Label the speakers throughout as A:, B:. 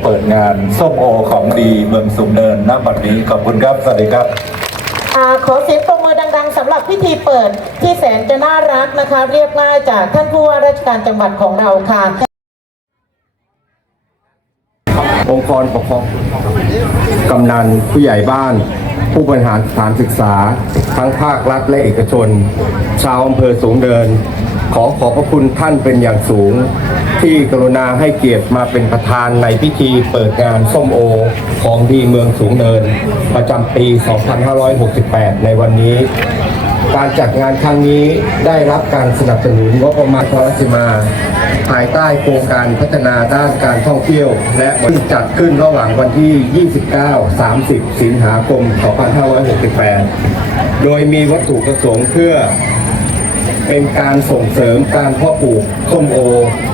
A: เปิดงานส้มโอของดีเมืองสูงเนินณบัดนี้ขอบคุณครับ สวัสดีครับ
B: อ่าขอเสียงปรบมือดังๆสำหรับพิธีเปิดที่แสนจะน่ารักนะคะ เรียบง่ายจากท่านผู้ว่าราชการจังหวัดของเราค่ะ
C: องค์กรปกครองกำนันผู้ใหญ่บ้าน ผู้บริหารสถานศึกษา ทั้งภาครัฐและเอกชน ชาวอำเภอสูงเดิน ขอขอบพระคุณท่านเป็นอย่างสูง ที่กรุณาให้เกียรติมาเป็นประธานในพิธีเปิดงานส้มโอของดีเมืองสูงเดิน ประจำปี 2568 ในวันนี้ การจัดงานครั้งนี้ได้รับการสนับสนุนงบประมาณพรัสิมา ภายใต้โครงการพัฒนาด้านการท่องเที่ยว และที่จัดขึ้นระหว่างวันที่ 29-30 สิงหาคม 2568 โดยมีวัตถุประสงค์เพื่อ เป็นการส่งเสริมการเพาะปลูกส้มโอ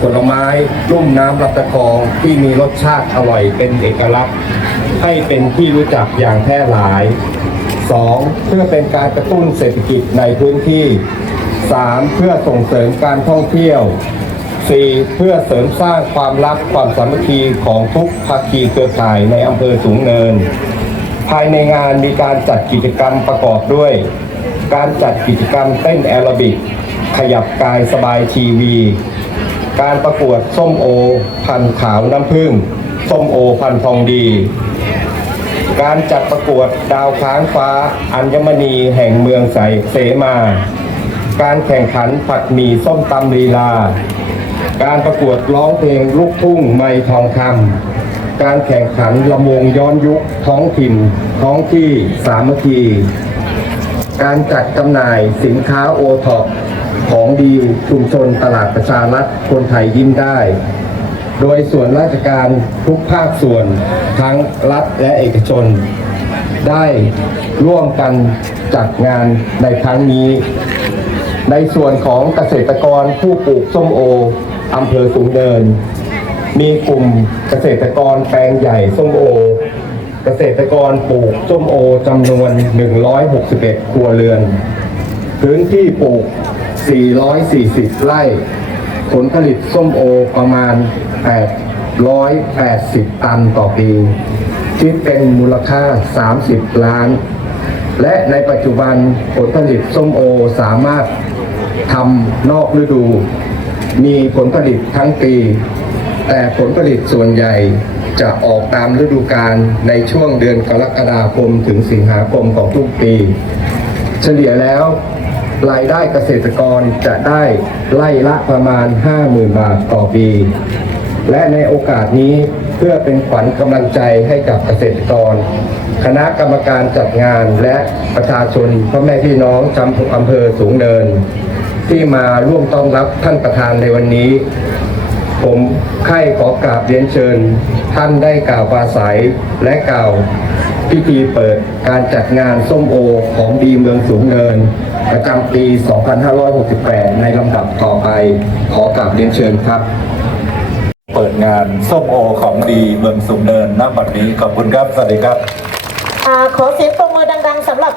C: ผลไม้ รุ่มน้ำลำตะคองที่มีรสชาติอร่อยเป็นเอกลักษณ์ ให้เป็นที่รู้จักอย่างแพร่หลาย 2. เพื่อเป็นการกระตุ้นเศรษฐกิจในพื้นที่ 3. เพื่อส่งเสริมการท่องเที่ยว 4. เพื่อเสริมสร้างความรักความสามัคคีของทุกภาคีเครือข่ายในอำเภอสูงเนิน ภายในงานมีการจัดกิจกรรมประกอบด้วย การจัดกิจกรรมเต้นแอโรบิก ขยับกายสบายทีวี การประกวดส้มโอ พันขาวน้ำผึ้งส้มโอพันทองดี การจัดประกวดดาวค้างฟ้า อัญมณีแห่งเมืองใสเสมา การแข่งขันผัดหมี่ส้มตำลีลา การประกวดร้องเพลงลูกทุ่งไม่ทองคำการแข่งขันลำวงย้อนยุคท้องถิ่น ท้องที่สามัคคีการจัดจำหน่ายสินค้าโอท็อป ของดีชุมชนตลาดประชารัฐคนไทยยิ้มได้ โดยส่วนราชการทุกภาคส่วนทั้งรัฐและเอกชน ได้ร่วมกันจัดงานในครั้งนี้ ในส่วนของเกษตรกรผู้ปลูกส้มโออำเภอสูงเนิน มีกลุ่มเกษตรกรแปลงใหญ่ส้มโอ เกษตรกรปลูกส้มโอจำนวน 161 ครัวเรือน พื้นที่ปลูก 440 ไร่ ผลผลิตส้มโอประมาณ 880 ตันต่อปี คิดเป็นมูลค่า 30 ล้าน และในปัจจุบันผลผลิตส้มโอสามารถทำนอกฤดู มีผลผลิตทั้งปี แต่ผลผลิตส่วนใหญ่จะออกตามฤดูกาลในช่วงเดือนกรกฎาคมถึงสิงหาคมของทุกปี เฉลี่ยแล้ว รายได้เกษตรกรจะได้ไล่ละประมาณ 50,000 บาทต่อปี และในโอกาสนี้เพื่อเป็นขวัญกำลังใจให้กับเกษตรกร คณะกรรมการจัดงานและประชาชนพ่อแม่พี่น้องจำอำเภอสูงเนิน ที่มาร่วมต้อนรับท่านประธานในวันนี้ ผมไข้ขอกราบเรียนเชิญ ท่านได้กล่าวปาศัยและกล่าว พิธีเปิดการจัดงานส้มโอของดีเมืองสูงเนิน ประจำปี 2568 ในลำดับต่อไป ขอกราบเรียนเชิญครับ
A: เปิดงานส้มโอของดีเมืองสูงเนินณบัดนี้ขอบคุณครับ สวัสดีครับ
B: อ่าขอเสียง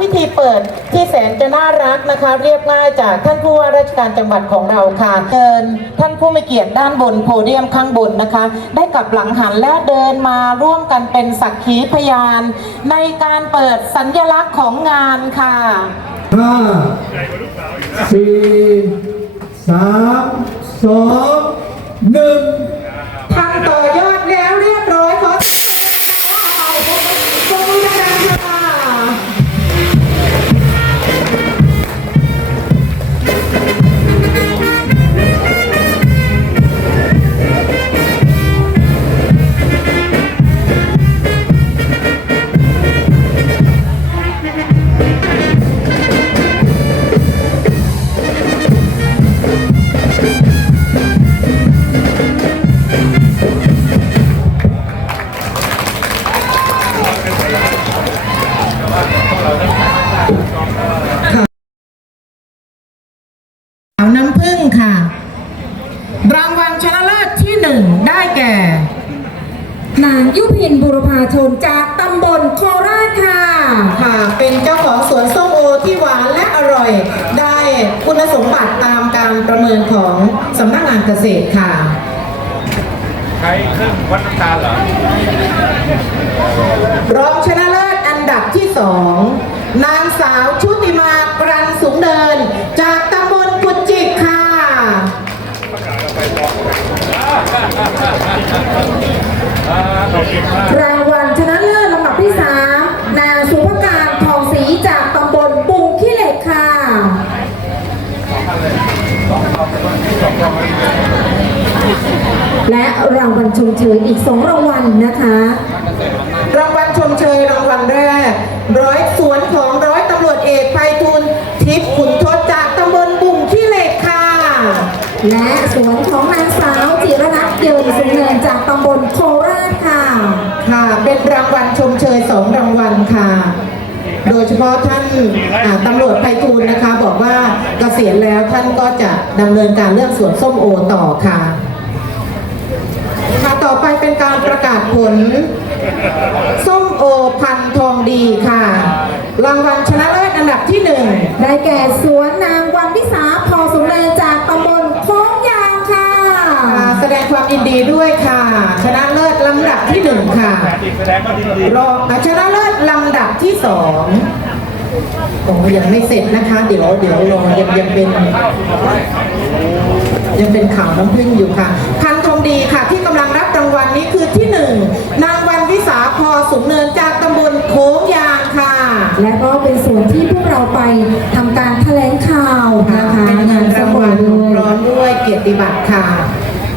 B: พิธีเปิดที่แสนจะน่ารักนะคะ เรียบง่ายจากท่านผู้ว่าราชการจังหวัดของเราค่ะเชิญท่านผู้มีเกียรติด้านบนโพเดียมข้างบนนะคะ ได้กลับหลังหันและเดินมาร่วมกันเป็นสักขีพยาน ในการเปิดสัญลักษณ์ของงานค่ะ
D: ห้าสี่สามสองหนึ่ง
B: ทำต่อยอดแล้วเรียบร้อย สาวน้ำผึ้งค่ะ รางวัลชนะเลิศที่หนึ่งได้แก่
E: นางยุพินบุรพาชนจากตำบลโคราชค่ะ
B: ค่ะ เป็นเจ้าของสวนส้มโอที่หวานและอร่อย ได้คุณสมบัติตามการประเมินของสำนักงานเกษตรค่ะ
F: ใช้เครื่องวัดน้ำตาลเหรอ
B: รองชนะเลิศอันดับ ที่สองนางสาวชุติมากรันสูงเดิน จากตำบลกุจิกค่ะ
E: รางวัลชนะเลิศลำดับที่3นางสุภการทองศรีจากตำบลปุงขี้เหล็กค่ะ และรางวัลชมเชยอีก2รางวัลนะคะ
B: รางวัล มเชยรางวัลแรก ร้อยสวนของร้อยตำรวจเอกไพฑูรย์ทิพย์ขุนทศจากตำบลบุ่งขี้เหล็กค่ะ
E: และสวนของนางสาวจิรนัทเยินสุนเนินจากตำบลโคราชค่ะ
B: ค่ะ เป็นรางวัลชมเชยสองรางวัลค่ะโดยเฉพาะท่านอ่าตำรวจไพฑูรย์นะคะ บอกว่าเกษียณแล้วท่านก็จะดำเนินการเรื่องสวนส้มโอต่อค่ะ ค่ะต่อไปเป็นการประกาศผล ส้ม โอพันทองดีค่ะ รางวัลชนะเลิศอันดับที่หนึ่ง
E: ได้แก่สวนนางวันวิสาพอสุนเนินจากตำบลโค้งยางค่ะ
B: อ่าแสดงความยินดีด้วยค่ะ ชนะเลิศลำดับที่หนึ่งค่ะรองอ่าชนะเลิศลำดับที่สองโอ้ยังไม่เสร็จนะคะ เดี๋ยวเดี๋ยวรอยังยังเป็น ยังเป็นข่าวน้ำพึ่งอยู่ค่ะ พันทองดีค่ะที่กำลังรับรางวัลนี้คือที่
E: และก็เป็นส่วนที่พวกเราไปทำการแถลงข่าวนะคะ
B: เป็นเงินรางวัล
E: เล
B: พร้อยมด้วยเกียรติบัตรค่ะ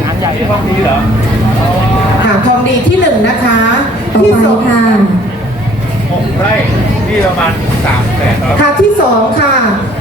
B: งานใหญ่ห้องนี้เหรอค่ะทองดีที่หนึ่งนะคะ
E: ต่อ
B: ที่
E: ไป
B: สอง
E: ค่ะ
F: ไร่ที่ประมาณสามแสนครับ
B: ค่ะที่สองค่ะ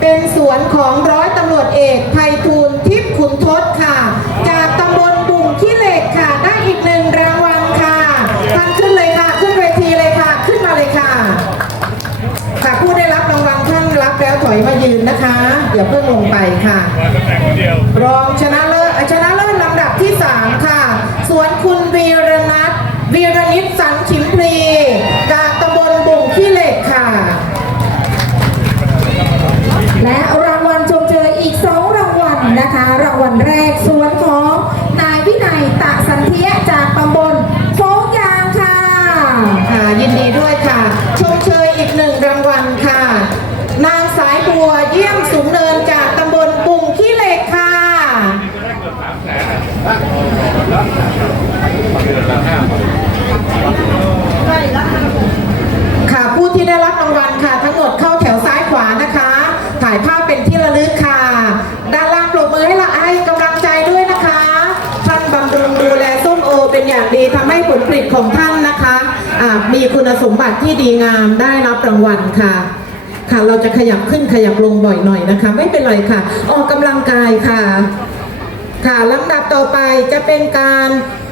B: เป็นสวนของร้อยตำรวจเอกไพฑูรย์ทิพย์ขุนทศค่ะ จากตำบลบุ่งขี้เหล็กค่ะ ได้อีกหนึ่งรางวัลค่ะท่านขึ้นเลยค่ะ ขึ้นเวทีเลยค่ะ ขึ้นมาเลยค่ะ ค่ะผู้ได้รับรางวัลท่านรับแล้ว ถอยมายืนนะคะอย่าเพิ่งลงไปค่ะ รองชนะเลิศอะชนะ บัวเยี่
E: ย
B: มสูงเนินจากตำบลบุ่งขี้เหล็กค่ะค่ะผู้ที่ได้รับรางวัลค่ะ ทั้งหมดเข้าแถวซ้ายขวานะคะ ถ่ายภาพเป็นที่ระลึกค่ะ ด้านล่างปรบมือให้ละให้กำลังใจด้วยนะคะท่านบำรุงดูแลส้มโอเป็นอย่างดีทำให้ผลผลิตของท่านนะคะอ่ามีคุณสมบัติที่ดีงามได้รับรางวัลค่ะ ค่ะ เราจะขยับขึ้นขยับลงบ่อยหน่อยนะคะ ไม่เป็นไรค่ะ ออกกำลังกายค่ะ ค่ะลำดับต่อไปจะเป็นการ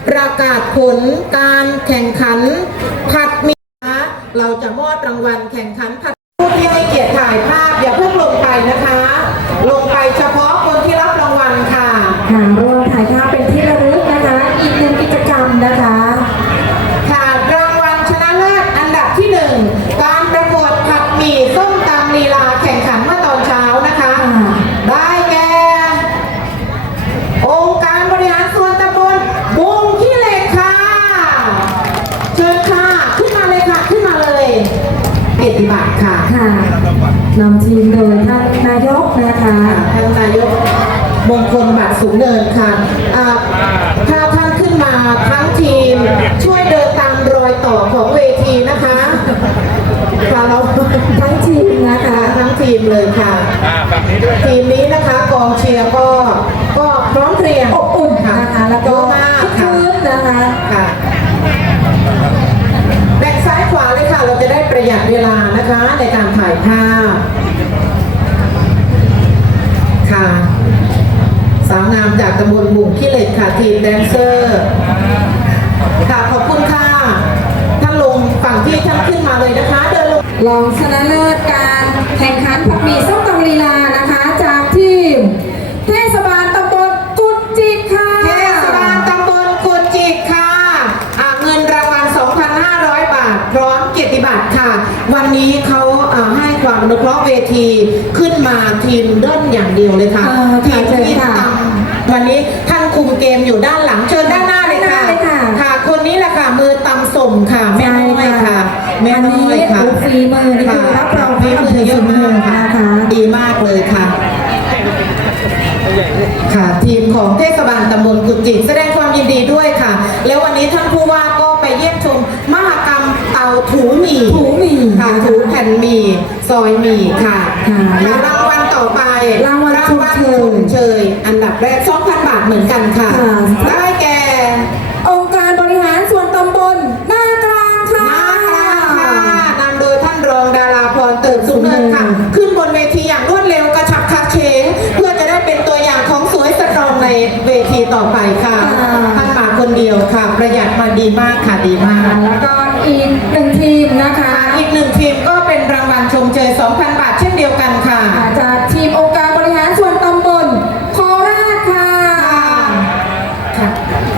B: ประกาศผลการแข่งขันผัดหมีนะคะเราจะมอบรางวัลแข่งขันผัดผู้ที่ให้เกียรติถ่ายภาพอย่าเพิ่งลงไปนะคะ ลงไปเฉพาะคนที่รับรางวัลค่ะ
E: ค่ะรวมถ่ายภาพเป็นที่ระลึกนะคะ อีกหนึ่งกิจกรรมนะคะ
B: รางวัลชนะเลิศอันดับที่หนึ่งการประกวดผัดหมี่ส้มตำลีลาแข่งขันเมื่อตอนเช้านะคะ
E: ค่ะ
B: ได้แก่ องค์การบริหารส่วนตำบลบุงขี้เหล็กค่ะ เชิญค่ะ ขึ้นมาเลยค่ะ ขึ้นมาเลยเกียรติบัตรค่ะ
E: ค่ะ นำทีมโดยท่านนายกนะคะ
B: ท่านนายกมงคลบัตรสูงเนินค่ะอ่าถ้าท่านขึ้นมาทั้งทีมช่วยเดินตามรอยต่อของเวทีนะคะค่ะเรา
E: ทั้งทีมนะคะ
B: ทั้งทีมเลยค่ะ
F: อ่าฝั่งนี้ด้วย
B: ทีมนี้นะคะกองเชียร์ก็ก็พร้อมเพรียง
E: อบอุ่นนะคะแล้วก็
B: เยอะมากค่ะ
E: คืนนะคะ
B: ค่ะแบ่งซ้ายขวาเลยค่ะ เราจะได้ประหยัดเวลานะคะในการถ่ายภาพ ค่ะ สาวงามจากตำบลบุ่งขี้เหล็กค่ะ ทีมแดนเซอร์ ค่ะ ขอบคุณค่ะ ท่านลงฝั่งที่ท่านขึ้นมาเลยนะคะ เดินลง
E: รองชนะเลิศการแข่งขันผักหมี่ส้มตำลีลา เขา
B: อ่าให้ความอนุเคราะห์เวทีขึ้นมาทีมเดินอย่างเดียวเลยค่ะ
E: อ่า
B: ที
E: ค่ะ
B: ม
E: เชิญ
B: ที่
E: ค่ะ
B: ตำวันนี้ท่านคุมเกมอยู่ด้านหลังเชิญด้านหน้าเลยค่ะ
E: ด้านหน้าเลยค่ะ
B: ค่ะ คนนี้แหละค่ะมือตำส่งค่ะแม่น้อยค่ะ แม่
E: อัน
B: น้
E: นี้
B: อยค่ะ
E: ฝีมือนี่คือรับรอง
B: ฝีมือเยอะมากค่ะ
E: นะคะ
B: ดีมากเลยค่ะค่ะทีมของเทศบาลตำบลกุจิกแสดงความยินดีด้วยค่ะ แล้ววันนี้ท่านผู้ว่าก็ไปเยี่ยมชมมหกรรมเตาถูหมี่
E: ถูหมี่
B: ค่ะถูแผ่นหมี่ ซอยหมี่ค่ะ
E: ค่ะ
B: ค่ะรางวัลต่อไป
E: รางวัลชมเชย
B: ชมเชย อันดับแรก2,000บาทเหมือนกันค่ะ
E: ค่ะ
B: ได้แก่
E: องค์การบริหารส่วนตำบลหน้ากลางค่ะ
B: มาค่ะนำโดยท่านรองดาราพรเติมสุขเนินค่ะ ขึ้นบนเวทีอย่างรวดเร็วกระชับคักเฉงเพื่อจะได้เป็นตัวอย่างของสวยสตรองในเวทีต่อไปค่ะ
E: ค่ะ
B: ท่านมาคนเดียวค่ะ ประหยัดมาดีมากค่ะดีมาก
E: แล้วก็อีกหนึ่งทีมนะคะ
B: อีกหนึ่งทีมก็เป็น รางวัลชมเชย2,000 บาทเช่นเดียวกันค่ะ
E: จากทีมองค์การบริหารส่วนตำบลโคราชค่ะ
B: ค่ะ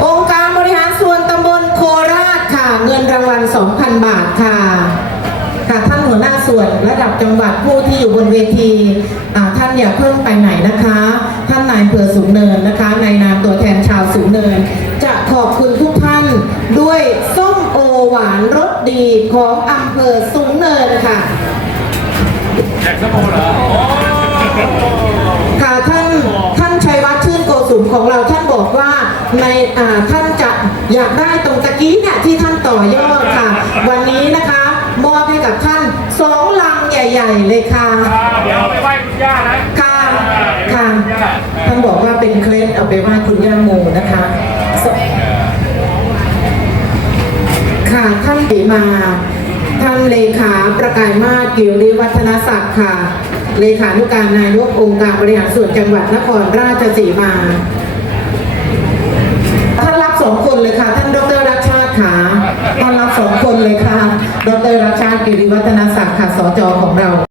B: องค์การบริหารส่วนตำบลโคราชค่ะ เงินรางวัล 2,000 บาทค่ะค่ะท่านหัวหน้าส่วนระดับจังหวัดผู้ที่อยู่บนเวทีอ่าท่านอย่าเพิ่งไปไหนนะคะ ท่านนายอำเภอสูงเนินนะคะ ในนามตัวแทนชาวสูงเนิน จะขอบคุณทุกท่านด้วยส้ม โอหวานรสดีของอำเภอสูงเนินค่ะ
F: แจกสโมเหรอ
B: ค่ะท่านท่านชัยวัฒน์ชื่นโกสุมของเราท่านบอกว่าในอ่าท่านจะอยากได้ตรงตะกี้เนี่ยที่ท่านต่อยอดค่ะ วันนี้นะคะมอบให้กับท่านสองลังใหญ่ ๆ เลยค่ะ
F: เดี๋ยวไปไหว้คุณย่านะ
B: ค่ะค่ะท่านบอกว่าเป็นเคล็ดเอาไปไหว้คุณย่าโมนะคะสค่ะ มา ท่านเลขาประกายมาศกิริวัฒนศักดิ์ค่ะ เลขานุการนายกองค์การบริหารส่วนจังหวัดนครราชสีมา ท่านรับสองคนเลยค่ะ ท่านดรรักชาติค่ะท่านรับสองคนเลยค่ะ ดรรักชาติกิริวัฒนศักดิ์ค่ะ สจของเรา